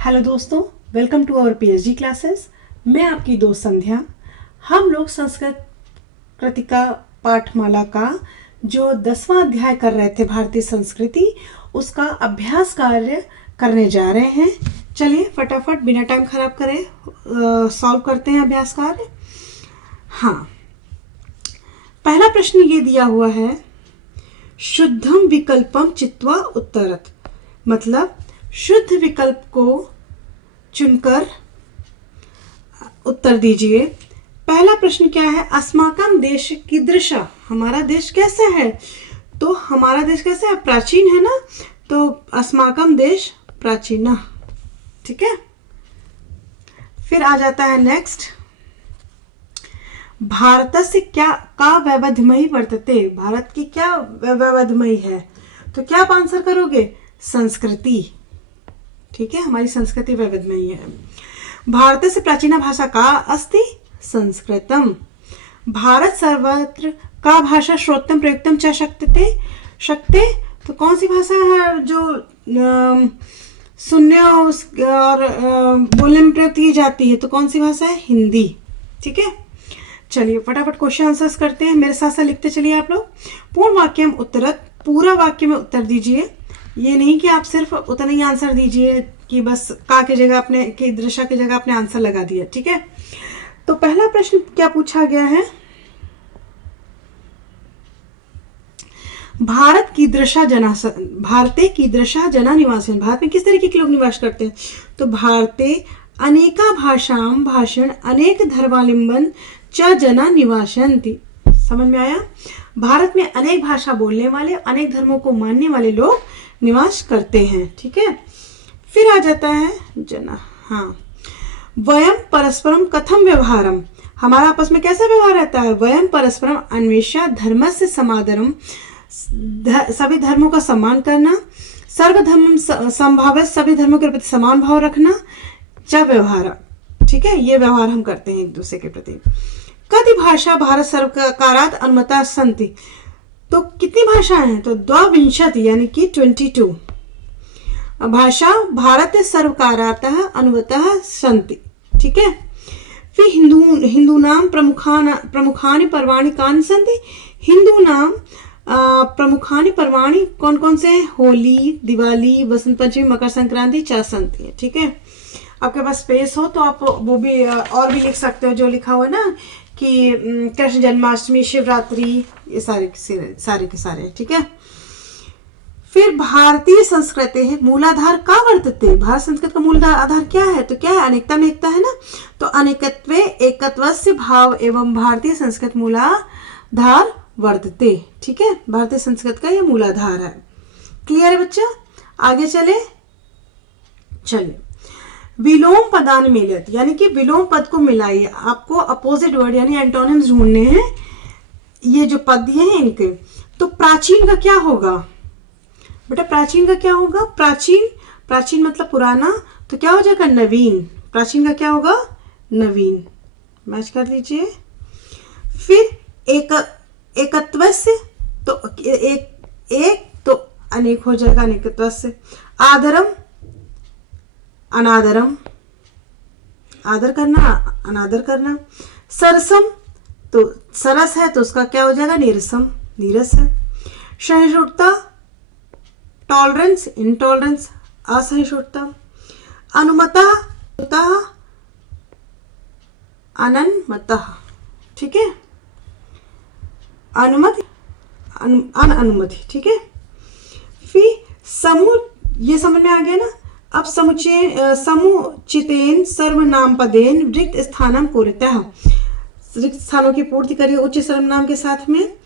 Hello दोस्तों, welcome to our PhD classes. मैं आपकी दोस्त संध्या। हम लोग संस्कृत कृतिका पाठमाला का जो 10वां अध्याय कर रहे थे भारतीय संस्कृति, उसका अभ्यास कार्य करने जा रहे हैं। चलिए फटाफट बिना टाइम खराब करे सॉल्व करते हैं अभ्यास कार्य। हाँ, पहला प्रश्न ये दिया हुआ है, शुद्धम विकल्पम चित्वा उत्तरत, मतलब शुद्ध विकल्प को चुनकर उत्तर दीजिए। पहला प्रश्न क्या है, अस्माकम देश कीदृशा, हमारा देश कैसा है? तो हमारा देश कैसा है? प्राचीन है ना, तो अस्माकम देश प्राचीन। ठीक है। फिर आ जाता है नेक्स्ट, भारतस्य क्या का वैविध्यमयी वर्तते, भारत की क्या वैविध्यमयी है? तो क्या आप आंसर करोगे? संस्कृति। ठीक है, हमारी संस्कृति वैविध्यमयी है। भारतस्य प्राचीना भाषा का अस्ति संस्कृतम, भारत सर्वत्र का भाषा श्रोतम प्रयुक्तम च शक्ते, तो कौन सी भाषा है जो सुनने और बोलने में प्रयुक्त की जाती है? तो कौन सी भाषा है? हिंदी। ठीक है, चलिए फटाफट क्वेश्चन आंसर्स करते हैं। मेरे साथ साथ लिखते चलिए आप लोग। पूर्ण वाक्य में उत्तरत, पूरा वाक्य में उत्तर दीजिए। ये नहीं कि आप सिर्फ उतना ही आंसर दीजिए कि बस का की जगह आपने की दृशा की जगह आपने आंसर लगा दिया। ठीक है, तो पहला प्रश्न क्या पूछा गया है, भारत की दृशा जना, भारते की दृशा जना निवासन, भारत में किस तरीके के लोग निवास करते हैं? तो भारते अनेका भाषाम भाषण अनेक धर्मावलंबन च जना निवासन्ति। समझ में आया? भारत में अनेक भाषा बोलने वाले, अनेक धर्मों को मानने वाले लोग निवास करते हैं। ठीक है, फिर आ जाता है जना। हाँ, वयम परस्परम कथम व्यवहारम, हमारा आपस में कैसा व्यवहार रहता है? वयम परस्परम अन्वेषा धर्मस्य समादरम, सभी धर्मों का सम्मान करना, सर्वधर्म संभाव, सभी धर्मों के प्रति समान भाव रखना, च व्यवहार। ठीक है, ये व्यवहार हम करते हैं एक दूसरे के प्रति। कति भाषा भारत सर्वकारात अनुमता संति, तो कितनी भाषाएं हैं? तो द्वाविंशति यानी कि 22 भाषा भारत सर्वकारात अनुमतः सन्ति। ठीक है, फिर हिंदू नाम प्रमुखानि पर्वाणि कानि सन्ति, हिंदू नाम प्रमुखानि पर्वाणि कौन कौन से हैं? होली, दिवाली, वसंत पंचमी, मकर संक्रांति, च सन्ति है। ठीक है, आपके पास स्पेस हो तो आप वो भी और भी लिख सकते हो, जो लिखा हुआ है ना कि कृष्ण जन्माष्टमी, शिवरात्रि, ये सारे के सारे। ठीक है, फिर भारतीय संस्कृति है मूलाधार का वर्तते, भारत संस्कृत का मूल आधार क्या है? तो क्या है? अनेकता में एकता है ना, तो अनेकत्वे एकत्वस्य भाव एवं भारतीय संस्कृत मूलाधार वर्तते। ठीक है, भारतीय संस्कृत का ये मूलाधार है। क्लियर है बच्चा? आगे चलिए विलोम पदान मिलत, यानी कि विलोम पद को मिलाइए। आपको अपोजिट वर्ड यानी एंटोनिम्स ढूंढने हैं। ये जो पद दिए हैं इनके, तो प्राचीन का क्या होगा बेटा? प्राचीन का क्या होगा? प्राचीन मतलब पुराना, तो क्या हो जाएगा? नवीन। प्राचीन का क्या होगा? नवीन। मैच कर दीजिए। फिर एकत्वस्य, तो एक तो अनेक हो जाएगा, अनेकत्वस्य। आदरम अनादरम, आदर करना अनादर करना। सरसम, तो सरस है तो उसका क्या हो जाएगा? नीरसम, नीरस है। सहिष्णुता, टॉलरेंस इंटॉलरेंस, असहिष्णुता। अनुमता, अनन्मतः। ठीक है, अनुमति अनअनुमति। ठीक है, फिर समूह, ये समझ में आ गया ना। अब समुचितेन सर्वनाम पदेन रिक्त स्थानम कुरुतः, रिक्त स्थानों की पूर्ति करिए उच्च सर्वनाम के साथ में।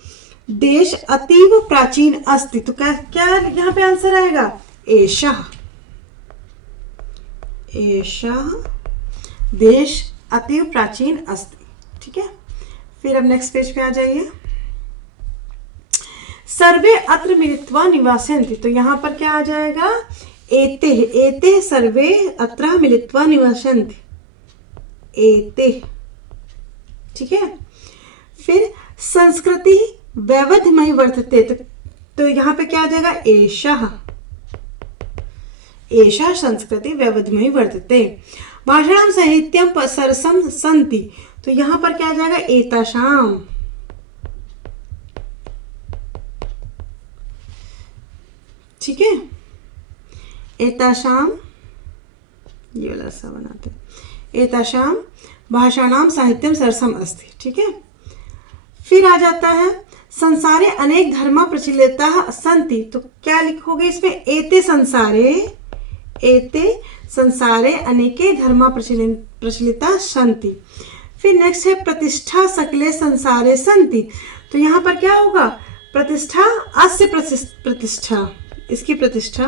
देश अतीव प्राचीन अस्ति, तो क्या यहाँ पे आंसर आएगा? एषः, देश अतीव प्राचीन अस्ति। ठीक है, फिर अब नेक्स्ट पेज पे आ जाइए। सर्वे अत्र मिलित्वा निवासन्ति, तो यहाँ पर क्या आ जाएगा? एते सर्वे अत्र मिलित्वा निवासन्ति, एते। ठीक है, फिर संस्कृति वैविध्यमयी वर्तते, तो यहाँ पे क्या आ जाएगा? एषः, एषा संस्कृति वैविध्यमयी वर्तते। भाषाणां साहित्यं सरसं सन्ति, तो यहाँ पर क्या आ जाएगा, एतासाम। ठीक है, एतासाम, ये वाला सा बनाते हैं, एतासाम भाषाणां साहित्यम सरसम अस्ति। ठीक है, फिर आ जाता है संसारे अनेक धर्मा प्रचलिता सन्ति, तो क्या लिखोगे इसमें, एते संसारे अनेके धर्मा प्रचलिता सन्ति। फिर नेक्स्ट है प्रतिष्ठा सकले संसारे सन्ति, तो यहाँ पर क्या होगा, प्रतिष्ठा अस्य प्रतिष्ठा, इसकी प्रतिष्ठा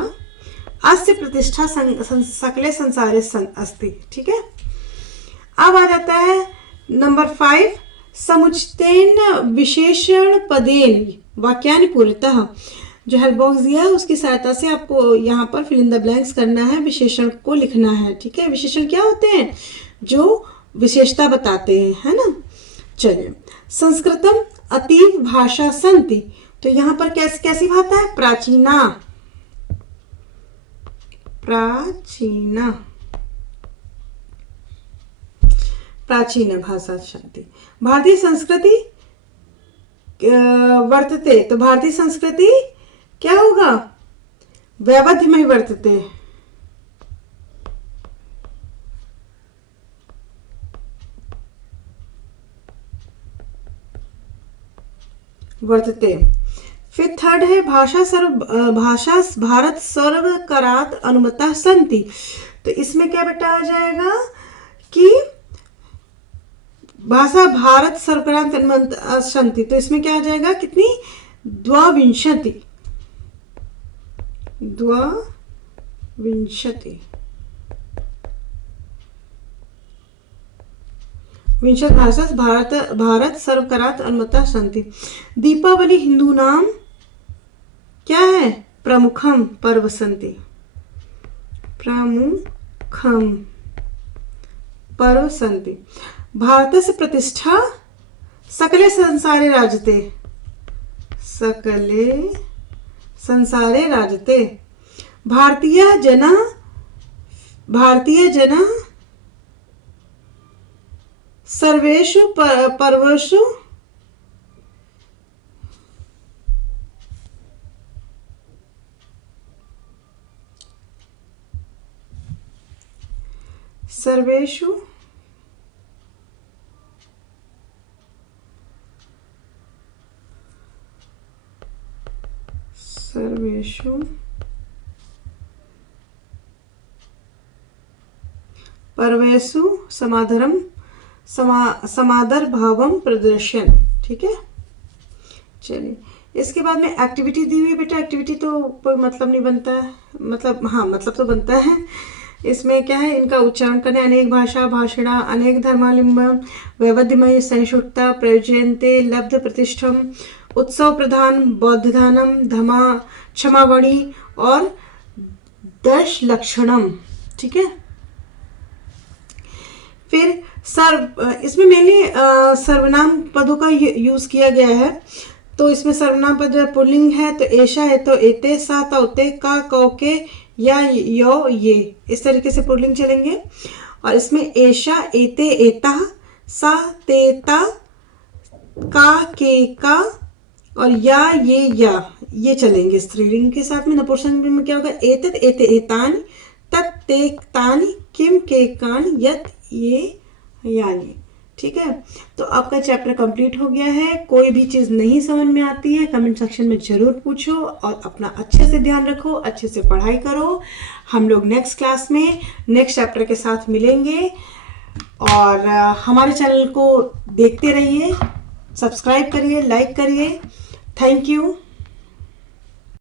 अस्य प्रतिष्ठा सकले संसारे अस्ति। ठीक है, अब आ जाता है नंबर 5, समुचितेन विशेषण पदेन वाक्यानि पूर्णतः। जो हेल्प बॉक्स दिया है उसकी सहायता से आपको यहाँ पर फिल इन द ब्लैंक्स करना है, विशेषण को लिखना है। ठीक है, विशेषण क्या होते हैं, जो विशेषता बताते हैं, है ना। चलिए, संस्कृतम अतीव भाषा सन्ति, तो यहाँ पर कैसी भाषा है, प्राचीना, प्राचीन भाषा सन्ति। भारतीय संस्कृति वर्तते, तो भारतीय संस्कृति क्या होगा, वैविध्यमय वर्तते। फिर थर्ड है भाषा भारत सर्वकारात् अनुमता सन्ति, तो इसमें क्या बेटा आ जाएगा कि भाषा भारत सर्वकारात् अनुमता सन्ति, तो इसमें क्या आ जाएगा, कितनी, 22 विंशत भाषा भारत सर्वकारात् अनुमता सन्ति। दीपावली हिंदूनां क्या है, प्रमुखम पर्व सन्ति, प्रमुखम पर्व सन्ति। भारतस्य प्रतिष्ठा सकले संसारे राजते, सकले संसारे राजते। भारतीय जना सर्वेषु पर्वसु पर्वेषु समादर भावम प्रदर्शन। ठीक है, चलिए, इसके बाद में एक्टिविटी दी हुई है बेटा। एक्टिविटी तो कोई मतलब नहीं बनता है, मतलब हाँ मतलब तो बनता है। इसमें क्या है, इनका उच्चारण करने, अनेक भाषा भाषिणा अनेक धर्मालिम्बम वैविध्यमय सहिष्णुता प्रयोजयन्ते लब्ध प्रतिष्ठम उत्सव प्रधान बौद्धधानम धमा क्षमावणी और दश लक्षणम। ठीक है, फिर इसमें मेनली सर्वनाम पदों का यूज किया गया है। तो इसमें सर्वनाम पद पुल्लिंग है, तो ऐशा है तो एते, सा तौते, का कौके, या यो ये, इस तरीके से पुल्लिंग चलेंगे। और इसमें ऐशा एते एता, सा तेता, का के का, और या ये चलेंगे स्त्रीलिंग के साथ में। नपुंसक में क्या होगा, एतत एते एतानि, तत् ते तानि, किम के कान, यत ये यानी। ठीक है, तो आपका चैप्टर कंप्लीट हो गया है। कोई भी चीज़ नहीं समझ में आती है कमेंट सेक्शन में ज़रूर पूछो, और अपना अच्छे से ध्यान रखो, अच्छे से पढ़ाई करो। हम लोग नेक्स्ट क्लास में नेक्स्ट चैप्टर के साथ मिलेंगे, और हमारे चैनल को देखते रहिए, सब्सक्राइब करिए, लाइक करिए। Thank you.